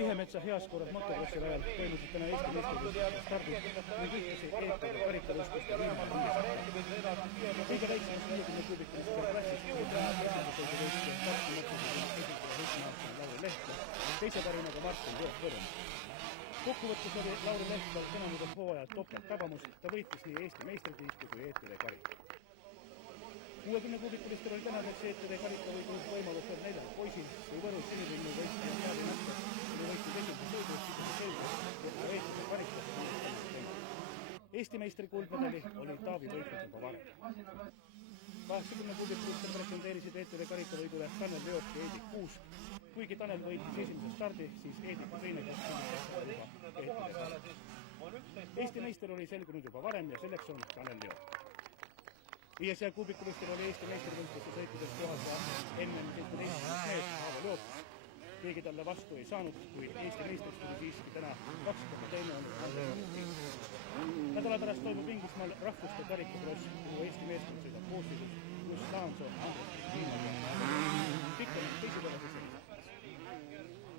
Lihemetsa heas korras motokrossi ajal toimusid täna Eesti meistrivõistluste stardid ning ühtlasi EETV karikavõistluste viimane viies. Kõige väiksemas 50 kuubikuliste klassis esimesõiduvõistluse Tartu motokrossi esimene 7-aastane Lauri Lehtla, teise parimaga Martin Võõrm. Kokkuvõttes oli Lauri Lehtlal tänavude hooaja topelttabamus, ta võitis nii Eesti meistritiitli kui EETV karika. 60 kuubikulistel oli tänaseks EETV karikavõidu võimalus veel 4 poisil, kui Võru sinipinnu võistleja Jaavi Näkkas oli võitud esimese sõidu, siis selge ja EETV karikas. Eesti meistri kuldmedali oli Taavi võitnud juba varem. 80 kuubikulistel pretendeerisid EETV karikavõidule Tanel Leop ja Eedik Kuusk. Kuigi Tanel võitis esimese stardi, siis Eediku teine koht juba EETV. Eesti meister oli selgunud juba varem ja selleks on Tanel Leop. 500 kuubikulistel oli Eesti meistrivõistluste sõitudes kohal ka MM-17 mees Aavo Loop. Keegi talle vastu ei saanud, kui Eesti meistriks tuli siiski täna 2 korda teine olnud Andres. Nädala pärast toimub Inglismaal rahvuste karikakross, kuhu Eesti meeskond sõidab koosseisus, kus Taanso Andres.